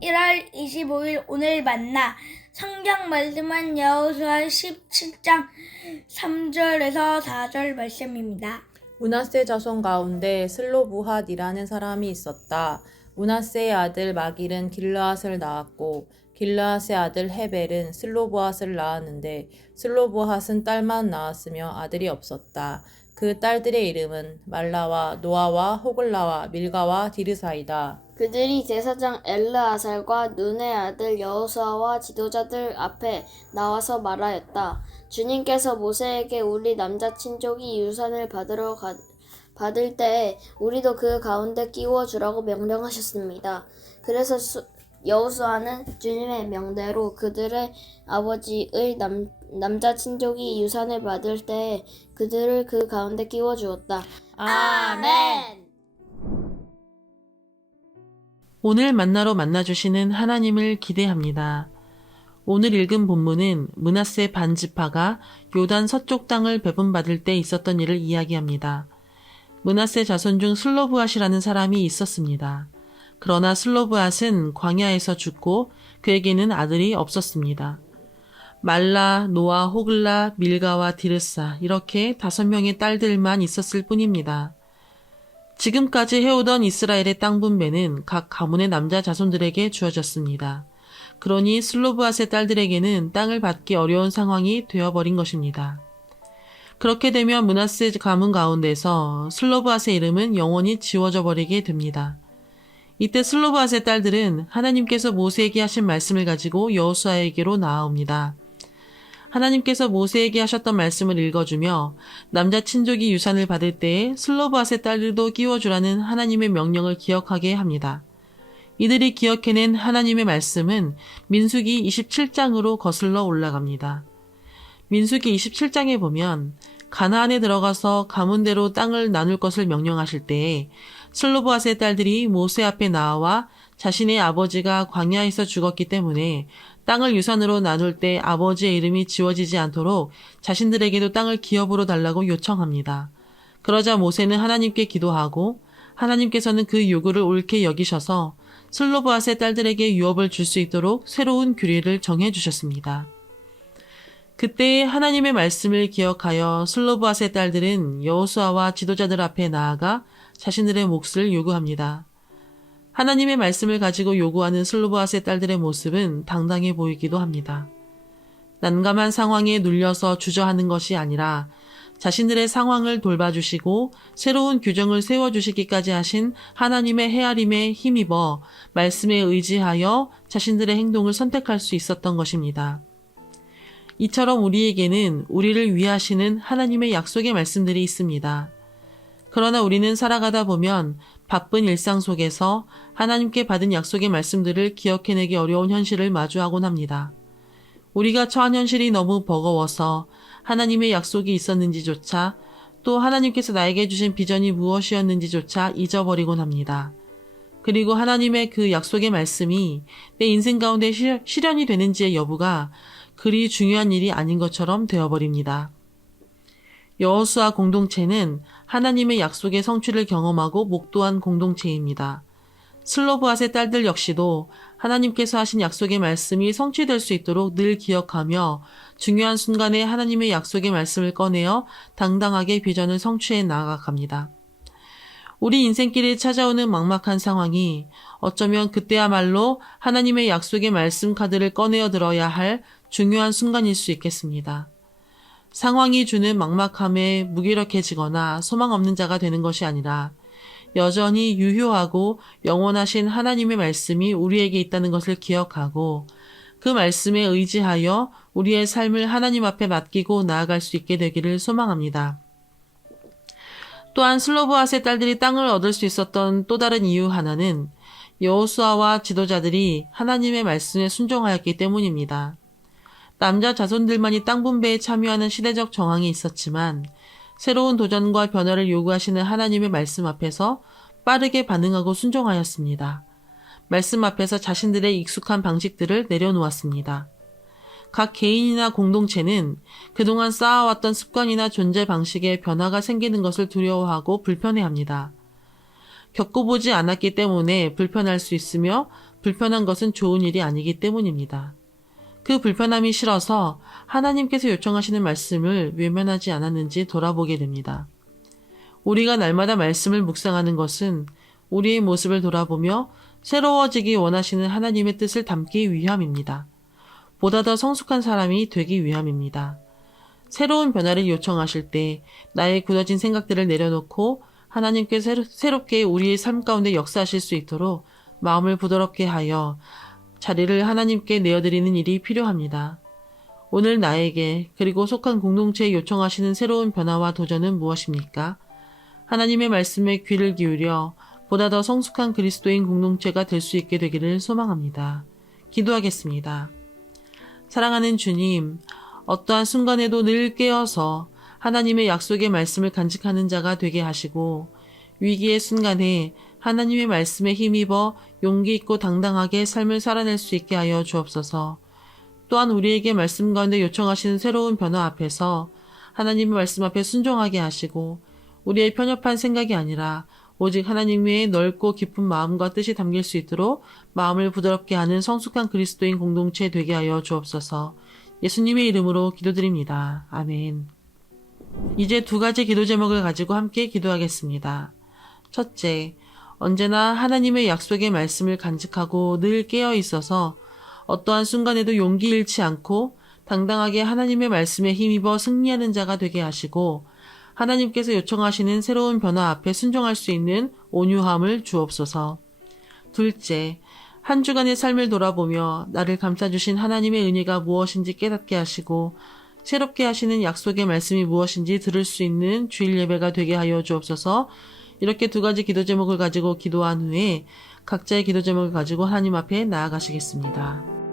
1월 25일 오늘 만나 성경 말씀은 여호수아 17장 3절에서 4절 말씀입니다. 므낫세 자손 가운데 슬로브핫이라는 사람이 있었다. 므낫세의 아들 마길은 길르앗을 낳았고 길르앗의 아들 헤벨은 슬로브핫을 낳았는데 슬로브핫은 딸만 낳았으며 아들이 없었다. 그 딸들의 이름은 말라와 노아와 호글라와 밀가와 디르사이다. 그들이 제사장 엘르아살과 눈의 아들 여호수아와 지도자들 앞에 나와서 말하였다. 주님께서 모세에게 우리 남자 친족이 유산을 받을 때에 우리도 그 가운데 끼워 주라고 명령하셨습니다. 그래서 여호수아는 주님의 명대로 그들의 아버지의 남자 친족이 유산을 받을 때에 그들을 그 가운데 끼워 주었다. 아멘. 오늘 만나러 만나주시는 하나님을 기대합니다. 오늘 읽은 본문은 므낫세 반지파가 요단 서쪽 땅을 배분받을 때 있었던 일을 이야기합니다. 므낫세 자손 중 슬로브핫이라는 사람이 있었습니다. 그러나 슬로브핫은 광야에서 죽고 그에게는 아들이 없었습니다. 말라, 노아, 호글라, 밀가와 디르사 이렇게 5명의 딸들만 있었을 뿐입니다. 지금까지 해오던 이스라엘의 땅 분배는 각 가문의 남자 자손들에게 주어졌습니다. 그러니 슬로브핫의 딸들에게는 땅을 받기 어려운 상황이 되어버린 것입니다. 그렇게 되면 므낫세 가문 가운데서 슬로브핫의 이름은 영원히 지워져 버리게 됩니다. 이때 슬로브핫의 딸들은 하나님께서 모세에게 하신 말씀을 가지고 여호수아에게로 나아옵니다. 하나님께서 모세에게 하셨던 말씀을 읽어주며 남자 친족이 유산을 받을 때에 슬로브핫의 딸들도 끼워주라는 하나님의 명령을 기억하게 합니다. 이들이 기억해낸 하나님의 말씀은 민수기 27장으로 거슬러 올라갑니다. 민수기 27장에 보면 가나안에 들어가서 가문대로 땅을 나눌 것을 명령하실 때에 슬로브핫의 딸들이 모세 앞에 나와 자신의 아버지가 광야에서 죽었기 때문에 땅을 유산으로 나눌 때 아버지의 이름이 지워지지 않도록 자신들에게도 땅을 기업으로 달라고 요청합니다. 그러자 모세는 하나님께 기도하고 하나님께서는 그 요구를 옳게 여기셔서 슬로브핫의 딸들에게 유업을 줄 수 있도록 새로운 규례를 정해 주셨습니다. 그때 하나님의 말씀을 기억하여 슬로브핫의 딸들은 여호수아와 지도자들 앞에 나아가 자신들의 몫을 요구합니다. 하나님의 말씀을 가지고 요구하는 슬로브핫의 딸들의 모습은 당당해 보이기도 합니다. 난감한 상황에 눌려서 주저하는 것이 아니라 자신들의 상황을 돌봐주시고 새로운 규정을 세워주시기까지 하신 하나님의 헤아림에 힘입어 말씀에 의지하여 자신들의 행동을 선택할 수 있었던 것입니다. 이처럼 우리에게는 우리를 위하시는 하나님의 약속의 말씀들이 있습니다. 그러나 우리는 살아가다 보면 바쁜 일상 속에서 하나님께 받은 약속의 말씀들을 기억해내기 어려운 현실을 마주하곤 합니다. 우리가 처한 현실이 너무 버거워서 하나님의 약속이 있었는지조차 또 하나님께서 나에게 주신 비전이 무엇이었는지조차 잊어버리곤 합니다. 그리고 하나님의 그 약속의 말씀이 내 인생 가운데 실현이 되는지의 여부가 그리 중요한 일이 아닌 것처럼 되어버립니다. 여호수아 공동체는 하나님의 약속의 성취를 경험하고 목도한 공동체입니다. 슬로브핫의 딸들 역시도 하나님께서 하신 약속의 말씀이 성취될 수 있도록 늘 기억하며 중요한 순간에 하나님의 약속의 말씀을 꺼내어 당당하게 비전을 성취해 나아갑니다. 우리 인생길에 찾아오는 막막한 상황이 어쩌면 그때야말로 하나님의 약속의 말씀 카드를 꺼내어 들어야 할 중요한 순간일 수 있겠습니다. 상황이 주는 막막함에 무기력해지거나 소망 없는 자가 되는 것이 아니라 여전히 유효하고 영원하신 하나님의 말씀이 우리에게 있다는 것을 기억하고 그 말씀에 의지하여 우리의 삶을 하나님 앞에 맡기고 나아갈 수 있게 되기를 소망합니다. 또한 슬로브핫의 딸들이 땅을 얻을 수 있었던 또 다른 이유 하나는 여호수아와 지도자들이 하나님의 말씀에 순종하였기 때문입니다. 남자 자손들만이 땅 분배에 참여하는 시대적 정황이 있었지만 새로운 도전과 변화를 요구하시는 하나님의 말씀 앞에서 빠르게 반응하고 순종하였습니다. 말씀 앞에서 자신들의 익숙한 방식들을 내려놓았습니다. 각 개인이나 공동체는 그동안 쌓아왔던 습관이나 존재 방식에 변화가 생기는 것을 두려워하고 불편해합니다. 겪어보지 않았기 때문에 불편할 수 있으며 불편한 것은 좋은 일이 아니기 때문입니다. 그 불편함이 싫어서 하나님께서 요청하시는 말씀을 외면하지 않았는지 돌아보게 됩니다. 우리가 날마다 말씀을 묵상하는 것은 우리의 모습을 돌아보며 새로워지기 원하시는 하나님의 뜻을 담기 위함입니다. 보다 더 성숙한 사람이 되기 위함입니다. 새로운 변화를 요청하실 때 나의 굳어진 생각들을 내려놓고 하나님께 새롭게 우리의 삶 가운데 역사하실 수 있도록 마음을 부드럽게 하여 자리를 하나님께 내어드리는 일이 필요합니다. 오늘 나에게 그리고 속한 공동체에 요청하시는 새로운 변화와 도전은 무엇입니까? 하나님의 말씀에 귀를 기울여 보다 더 성숙한 그리스도인 공동체가 될 수 있게 되기를 소망합니다. 기도하겠습니다. 사랑하는 주님, 어떠한 순간에도 늘 깨어서 하나님의 약속의 말씀을 간직하는 자가 되게 하시고 위기의 순간에 하나님의 말씀에 힘입어 용기 있고 당당하게 삶을 살아낼 수 있게 하여 주옵소서. 또한 우리에게 말씀 가운데 요청하시는 새로운 변화 앞에서 하나님의 말씀 앞에 순종하게 하시고 우리의 편협한 생각이 아니라 오직 하나님의 넓고 깊은 마음과 뜻이 담길 수 있도록 마음을 부드럽게 하는 성숙한 그리스도인 공동체 되게 하여 주옵소서. 예수님의 이름으로 기도드립니다. 아멘. 이제 2가지 기도 제목을 가지고 함께 기도하겠습니다. 첫째, 언제나 하나님의 약속의 말씀을 간직하고 늘 깨어 있어서 어떠한 순간에도 용기 잃지 않고 당당하게 하나님의 말씀에 힘입어 승리하는 자가 되게 하시고 하나님께서 요청하시는 새로운 변화 앞에 순종할 수 있는 온유함을 주옵소서. 둘째, 한 주간의 삶을 돌아보며 나를 감싸주신 하나님의 은혜가 무엇인지 깨닫게 하시고 새롭게 하시는 약속의 말씀이 무엇인지 들을 수 있는 주일 예배가 되게 하여 주옵소서. 이렇게 2가지 기도 제목을 가지고 기도한 후에 각자의 기도 제목을 가지고 하나님 앞에 나아가시겠습니다.